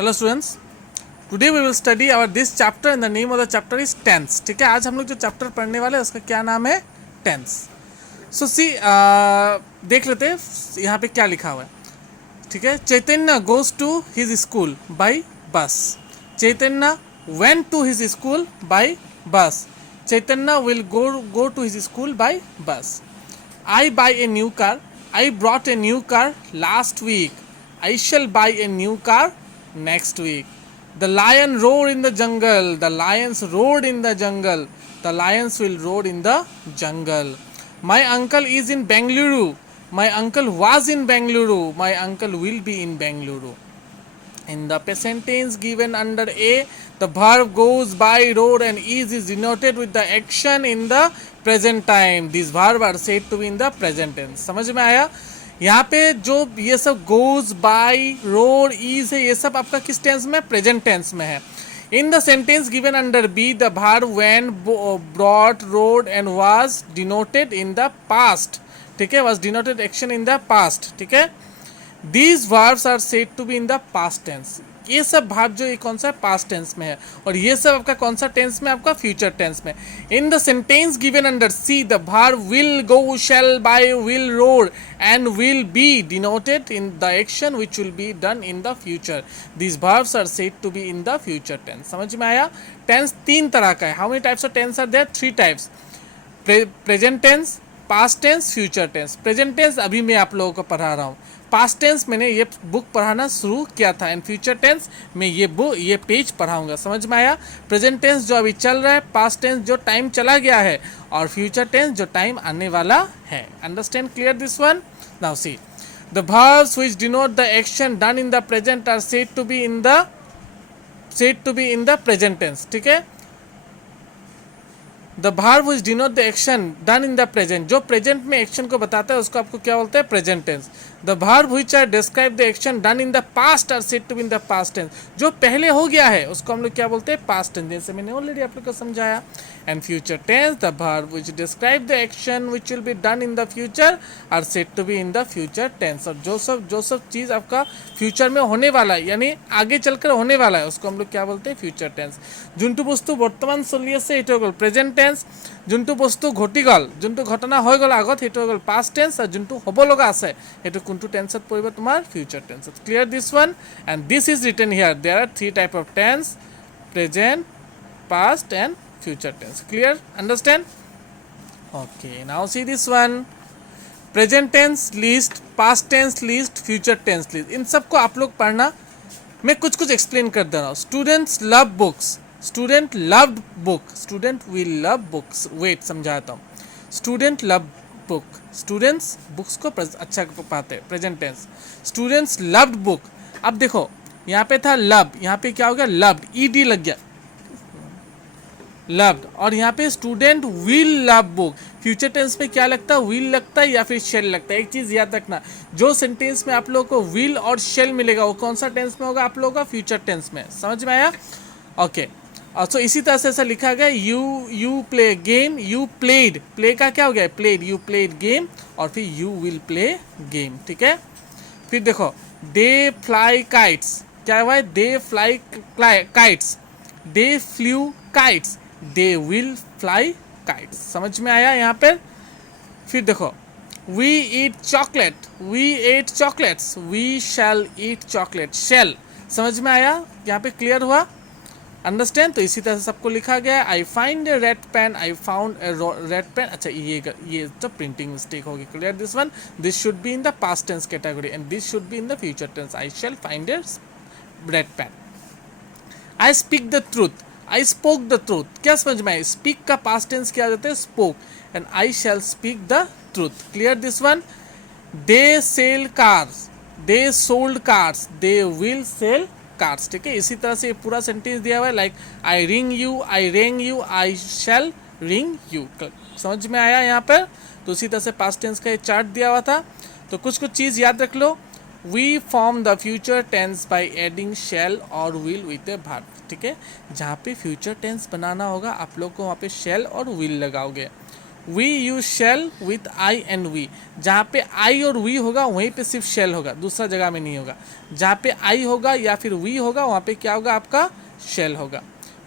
Hello students, today we will study our this chapter and the name of the chapter is tense. ठीक है, आज हम लोग जो चैप्टर पढ़ने वाले हैं उसका क्या नाम है? टेंस। सो सी देख लेते हैं यहाँ पे क्या लिखा हुआ है। ठीक है, Chaitanya goes to his school by bus. Chaitanya went to his school by bus. Chaitanya will go to his school by bus. I buy a new car. I bought a new car last week. I shall buy a new car next week. The lion roared in the jungle. The lions roared in the jungle. The lions will roar in the jungle. My uncle is in Bengaluru. My uncle was in Bengaluru. My uncle will be in Bengaluru. In the present tense given under A, the verb goes by, road and is denoted with the action in the present time. These verbs are said to be in the present tense. समझ में आया? यहाँ पे जो ये सब goes by, road, is है, ये सब आपका किस टेंस में? प्रेजेंट टेंस में है. In the sentence given under B, the verb went, brought, rode and was denoted in the past. ठीक है, was denoted action in the past. ठीक है, These verbs are said to be in the past tense. ये सब भाव जो ये कौन सा पास्ट टेंस में है और ये सब आपका कौन सा टेंस में? आपका फ्यूचर टेंस में. In the sentence given under C, the verb will, go, shall, buy, will, rode and will be denoted in the action which will be done in the future. These verbs are said to be in the future tense. समझ में आया? Tense तीन तरह का है. How many types of tense are there? Three types. Present tense, past tense, future tense. Present tense अभी मैं आप लोगों को पढ़ा रहा हूँ. पास्ट टेंस मैंने ये बुक पढ़ाना शुरू किया था एंड फ्यूचर टेंस मैं ये पेज पढ़ाऊंगा. समझ में आया? प्रेजेंट टेंस जो अभी चल रहा है, पास्ट टेंस जो टाइम चला गया है और फ्यूचर टेंस जो टाइम आने वाला है. Understand clear this one? Now see the verbs which denote the action done in the present are said to be in the present tense. ठीक है, the verb which denote the action done in the present, जो present में action को बताता है उसको आपको क्या बोलते हैं? Present tense. The verb which are describe the action done in the past are said to be in the past tense. जो पहले हो गया है उसको हम लोग क्या बोलते हैं? Past tense. जैसे मैंने ऑलरेडी आप लोग को समझाया. And future tense, the verb which describe the action which will be done in the future are said to be in the future tense. और जो सब चीज़ आपका फ्यूचर में होने वाला है यानी आगे चलकर होने वाला है उसको हम लोग क्या बोलते हैं? Future tense. যোনটো বস্তু বৰ্তমান চলি আছে এইটো হৈ গ'ল প্ৰেজেণ্ট টেন্স. যোনটো বস্তু ঘটি গ'ল, যোনটো ঘটনা হৈ গ'ল আগত সেইটো হৈ গ'ল পাষ্ট টেন্স. আৰু যোনটো হ'ব লগা আছে সেইটো কোনটো টেন্সত পৰিব? তোমাৰ ফিউচাৰ টেন্সত. Clear this one? And this is written here. There are three type of tense: present, past and future tense. Clear? Understand? Okay, now see this one. Present tense list, past tense list, future tense list. इन सबको आप लोग पढ़ना. मैं कुछ explain कर दे रहा हूँ. Students love books. Student loved book. Student will love books. Wait समझाता हूँ. Student love book. Students books को अच्छा पाते हैं. Present tense. Students loved book. अब देखो यहाँ पे था लव, यहाँ पे क्या हो गया? लव्ड, ईडी लग गया, लव्ड. और यहाँ पे student will love book. Future tense में क्या लगता है? विल लगता है या फिर शेल लगता है. एक चीज़ याद रखना, जो सेंटेंस में आप लोगों को विल और शेल मिलेगा वो कौन सा टेंस में होगा? आप लोगों का फ्यूचर टेंस में. समझ में आया? ओके. और सो इसी तरह से ऐसा लिखा गया. You play game, you played. Play का क्या हो गया? प्लेड. यू प्लेड गेम और फिर यू विल प्ले गेम. ठीक है, फिर देखो दे फ्लाई काइट्स. क्या हुआ है? They fly kites. They flew kites. They will fly kites. समझ में आया यहाँ पर? फिर देखो we eat chocolate. We ate chocolates. We shall eat chocolate. Shall. समझ में आया? यहाँ पे क्लियर हुआ? अंडरस्टैंड? तो इसी तरह से सबको लिखा गया. I find a red pen. I found a red pen. अच्छा, ये तो प्रिंटिंग मिस्टेक होगी. Clear this one? This should be in the past tense category and this should be in the future tense. I shall find a red pen. I speak the truth. I spoke the truth. क्या समझ में आए? Speak का past tense क्या जाता है? Spoke. And I shall speak the truth. Clear this one? They sell cars. They sold cars. They will sell cars. ठीक है, इसी तरह से ये पूरा सेंटेंस दिया हुआ है. Like I ring you, I rang you, I shall ring you. समझ में आया यहाँ पर? तो उसी तरह से पास्ट टेंस का ये चार्ट दिया हुआ था. तो कुछ चीज़ याद रख लो. We form the future tense by adding shall और विल विथ ए वर्ब. ठीक है, जहाँ पे फ्यूचर टेंस बनाना होगा आप लोग को वहाँ पे शैल और विल लगाओगे. We use shall with I and we. जहाँ पे आई और वी होगा वहीं पे सिर्फ शेल होगा, दूसरा जगह में नहीं होगा। जहाँ पे आई होगा या फिर वी होगा वहाँ पे क्या होगा, आपका शेल होगा।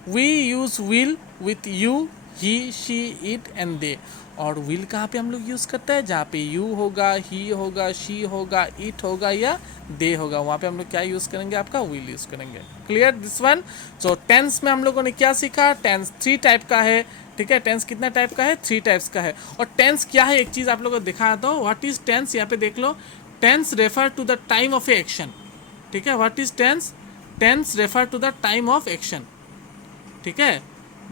We use will with you, he, she, it and they. और विल कहाँ पे हम लोग यूज़ करते हैं, जहाँ पे यू होगा, ही होगा, शी होगा, इट होगा या दे होगा, वहाँ पे हम लोग क्या यूज़ करेंगे, आपका विल यूज़ करेंगे। Clear this one. So tense में हम लोगों ने क्या सीखा, टेंस 3 टाइप का है। ठीक है, टेंस कितना टाइप का है, 3 टाइप्स का है। और टेंस क्या है, एक चीज़ आप लोगों को दिखा दो, व्हाट इज टेंस, यहाँ पे देख लो। Tense refer to the time of a action. ठीक है, what is tense, tense refer to the time of action. ठीक है,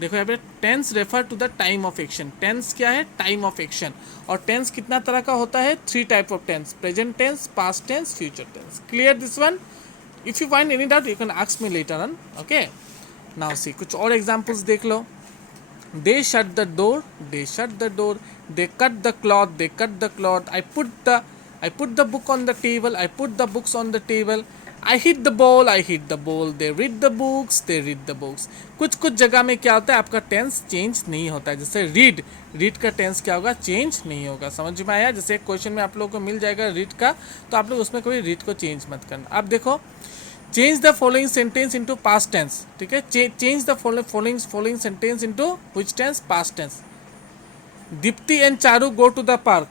देखो यहाँ पे tense refer to the time of action. Tense क्या है, टाइम ऑफ एक्शन। और टेंस कितना तरह का होता है, 3 type of tense, present tense, past tense, future tense. Clear this one. If you find any doubt you can ask me later on. Okay, now see कुछ और एग्जांपल्स देख लो। They shut the door, they shut the door. They cut the cloth, they cut the cloth. I put the book on the table, I put the books on the table. I hit the ball, I hit the ball. They read the books, they read the books. कुछ कुछ जगह में क्या होता है, आपका tense change नहीं होता है। जैसे रीड का टेंस क्या होगा, चेंज नहीं होगा। समझ में आया। जैसे एक क्वेश्चन में आप लोगों को मिल जाएगा रीड का, तो आप लोग उसमें कोई रीड को चेंज मत करना। अब देखो, change the following sentence into past tense. ठीक है, change the following sentence into which tense, past tense. Deepti and Charu go to the park.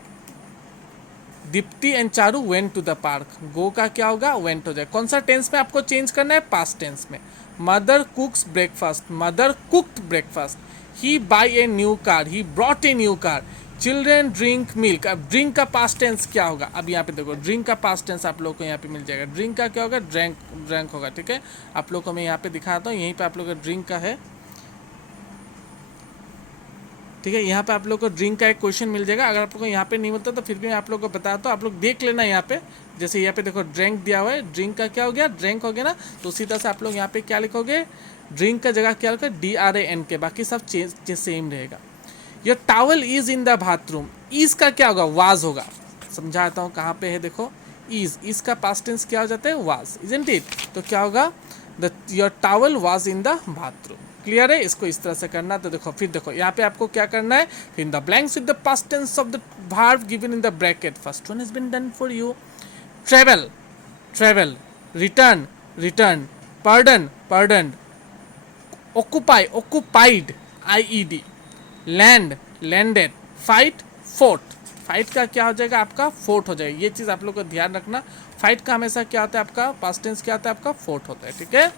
Deepti and Charu went to the park. Go का क्या होगा, वेंट हो जाए। कौन सा टेंस में आपको चेंज करना है, पास्ट टेंस में। Mother cooks breakfast, mother cooked breakfast. He buy a new car, he brought a new car. Children drink milk. अब ड्रिंक का पास्ट टेंस क्या होगा, अब यहाँ पे देखो, ड्रिंक का पास्ट टेंस आप लोग को यहाँ पे मिल जाएगा। ड्रिंक का क्या होगा, ड्रैंक होगा। ठीक है, आप लोग को मैं यहाँ पे दिखाता हूँ, यहीं पे आप लोग का ड्रिंक का है। ठीक है, यहाँ पे आप लोग को ड्रिंक का एक क्वेश्चन मिल जाएगा। अगर आप लोग को यहाँ पे नहीं मिलता तो फिर भी मैं आप लोग को बताता हूँ, आप लोग देख लेना यहाँ पे। जैसे यहाँ पे देखो ड्रिंक दिया हुआ है, ड्रिंक का क्या हो गया, ड्रिंक हो गया ना। तो उसी तरह से आप लोग यहाँ पे क्या लिखोगे, ड्रिंक का जगह क्या लिखोगे, DRANK। बाकी सब चेंज सेम रहेगा। Your towel is in the bathroom. Is का क्या होगा, वाज होगा। समझाता हूँ कहाँ पे है, देखो ईज का पास्ट टेंस क्या हो जाता है, वाज, इजंट इट। तो क्या होगा, your towel was in the bathroom. Clear है, इसको इस तरह से करना। तो देखो, फिर देखो यहाँ पे आपको क्या करना है, in the blanks with the past tense of the verb given in the bracket. First one has been done for you. Travel, travel. Return, return. Pardon, pardon. Occupy, occupied, IED। Land, landed. Fight, fought. Fight का क्या हो जाएगा, आपका fort हो जाएगा। ये चीज़ आप लोग को ध्यान रखना। फाइट का हमेशा क्या होता है, आपका पास्ट टेंस क्या होता है, आपका फोर्ट होता है। ठीक है,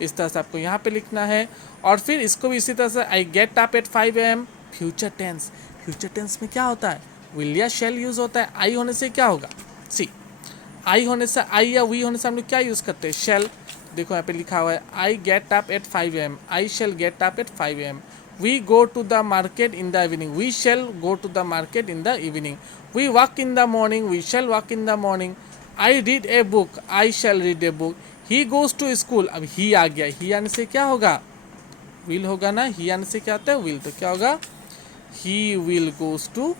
इस तरह से आपको यहाँ पे लिखना है। और फिर इसको भी इसी तरह से, I get up at 5 AM। Future tense, future tense में क्या होता है, विल या शेल यूज होता है। आई होने से क्या होगा, सी, आई होने से, आई या वी होने से हम लोग क्या यूज़ करते हैं, शेल। देखो यहाँ पे लिखा हुआ है, I get up at 5 AM, I shall get up at 5 AM। We go to the market in the evening, we shall go to the market in the evening. We walk in the morning, we shall walk in the morning. I read a book, I shall read a book. He goes to school. अब he आ गया, ही आने से क्या होगा, will होगा ना। ही आने से क्या होता है, विल। तो क्या होगा, he will goes to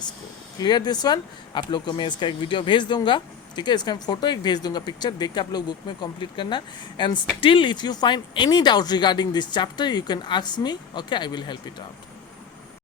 school. Clear this one. आप लोग को मैं इसका एक वीडियो भेज दूंगा। ठीक है, इसका मैं फोटो एक भेज दूंगा, पिक्चर देख के आप लोग बुक में कंप्लीट करना। And still if you find any doubt regarding this chapter you can ask me. Okay, I will help it out.